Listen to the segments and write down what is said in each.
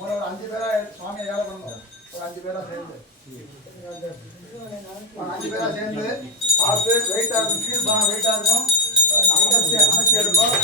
ஒரு அஞ்சு பேரா சுவாமியை ஏழை பண்ணணும் ஒரு அஞ்சு பேரா சேர்ந்து அஞ்சு பேரா சேர்ந்து பார்த்து வெயிட்டா இருக்கும் கீழ் பாகம் வெயிட்டா இருக்கும் அமைச்சு அமைச்சு எடுக்கும்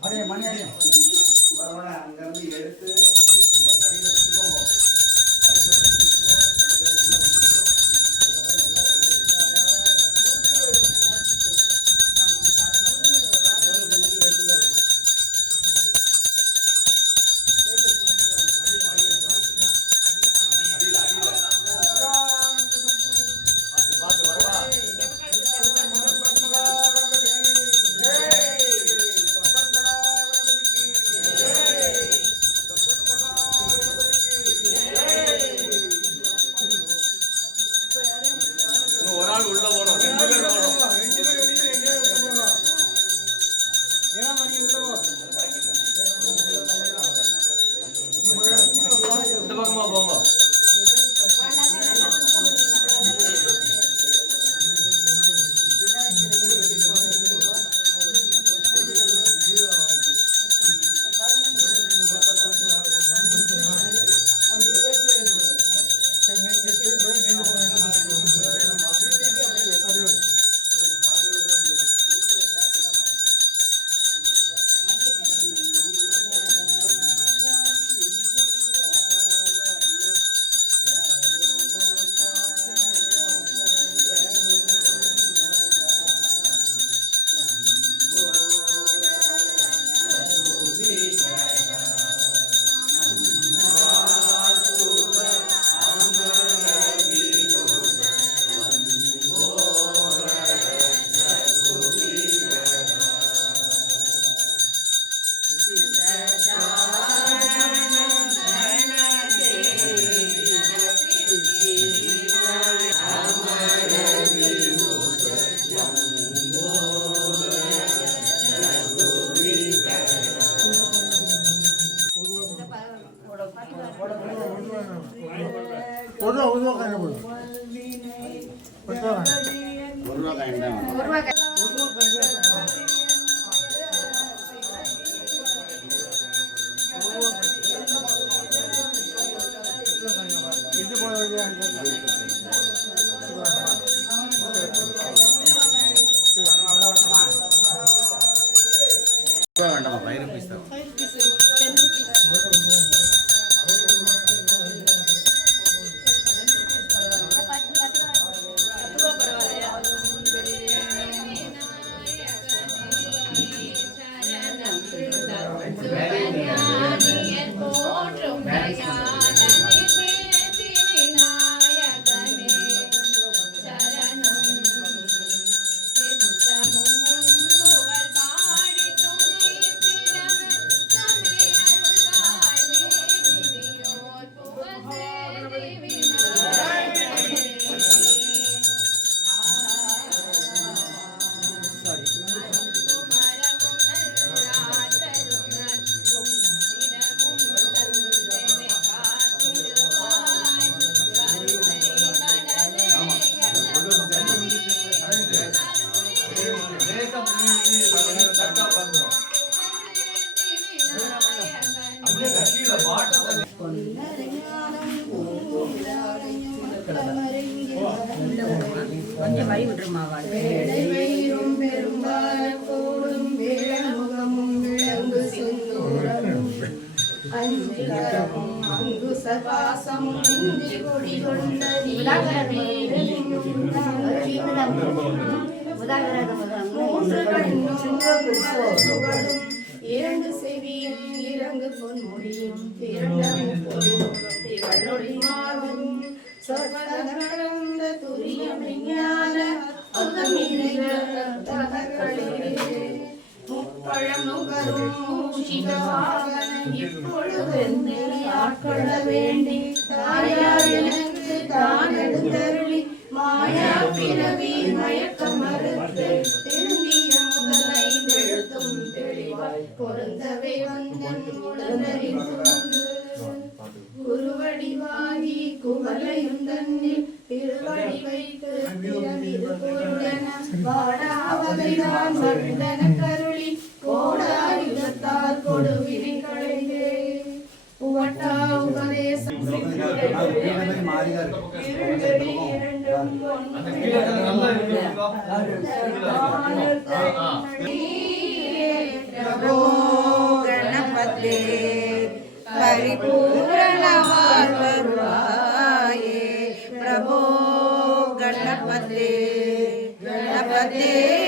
அடே மணி அடி வரவன அங்கிருந்து எடுத்து இந்த கடையில வச்சுக்கோங்க. வேண்டாமா ஃபைவ் ருபீஸ் தான் கொஞ்சம் வழி விட்டுருமாவா வேடைவயிறும் பெரும்பாலத்தோடும் வேளமுகமும் விளங்கு செந்தூரமும். அஞ்சு கரமும் அங்குச பாசமும் இந்தி கொடி கொண்ட மூன்று கண்ணும் சுவடும் இரண்டு செவியும் இறங்கு பொறியும் திகழொளி மாறும். சொற்பதகடந்த துரிய விஞ்ஞான முப்பழமுகரும் மூஷிகவாகன இப்பொழுது ஆட்கொள்ள வேண்டி தாயார் எனக்கு தான் எடுத்தருளி மாயா பிறவி மயக்க மறுத்து திரும்பிய முதலை எழுத்தும் தெளிவாய். பொருந்தவே வந்தன் குருவடிவாகி குவலையும் தன்னில் திருவடி வைத்து திறந்த திருக்குருடன வாடாவதைதான் வந்தன கருளி கோடாயுதத்தால் கொடுவினை களைந்தே. உவட்டா உபதேசம் இருள்வெளி இரண்டும் பிரபோ கணபதே பரிபூரணமாய் கணபதே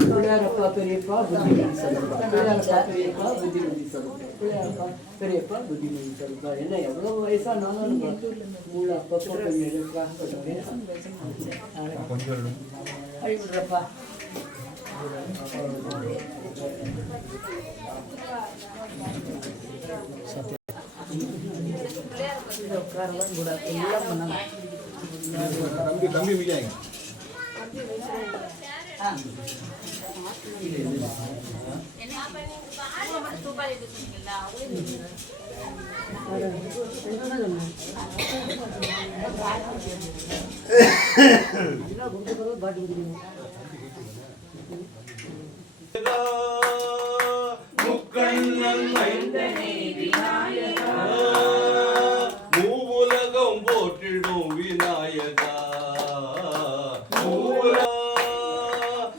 பிள்ளையாரப்பா பெரியப்பா புத்திமதி சொல்லுப்பா பிள்ளையாரப்பா பெரியப்பா புத்திமதி சொல்லுப்பா பிள்ளையாரப்பா பெரியப்பா புத்திமதி சொல்லுப்பா என்ன எவ்வளவு வயசானாலும் மூளை அப்பப்போ கொஞ்சம் இருக்கா அழிவிடுறப்பா உட்காரலாம் கூட எல்லாம் பண்ணலாம் தம்பி தம்பி மிகாங்க பாட்டு முக்கண்ணன் மூவுலகம் போற்றிடும் விநாயகா.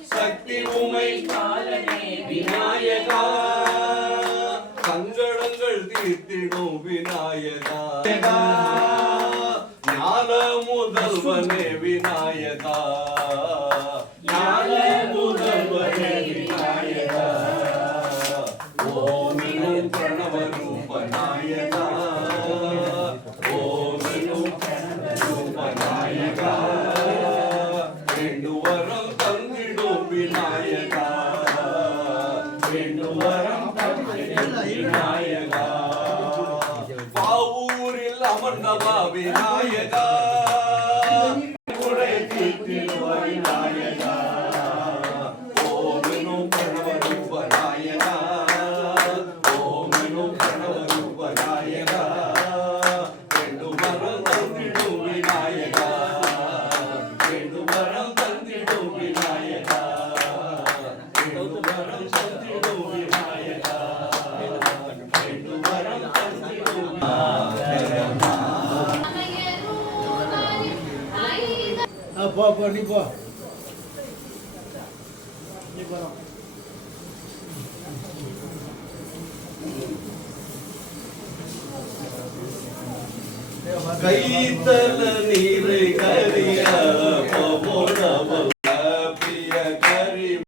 சக்தி உமை விநாயகா. சங்கடங்கள் தீர்த்திடும் விநாயகா. ஞான முதல்வனே விநாயகா. భగవ వినాయకా போ போ. நீ போ கைத்தல நீரை கரியா போனவள்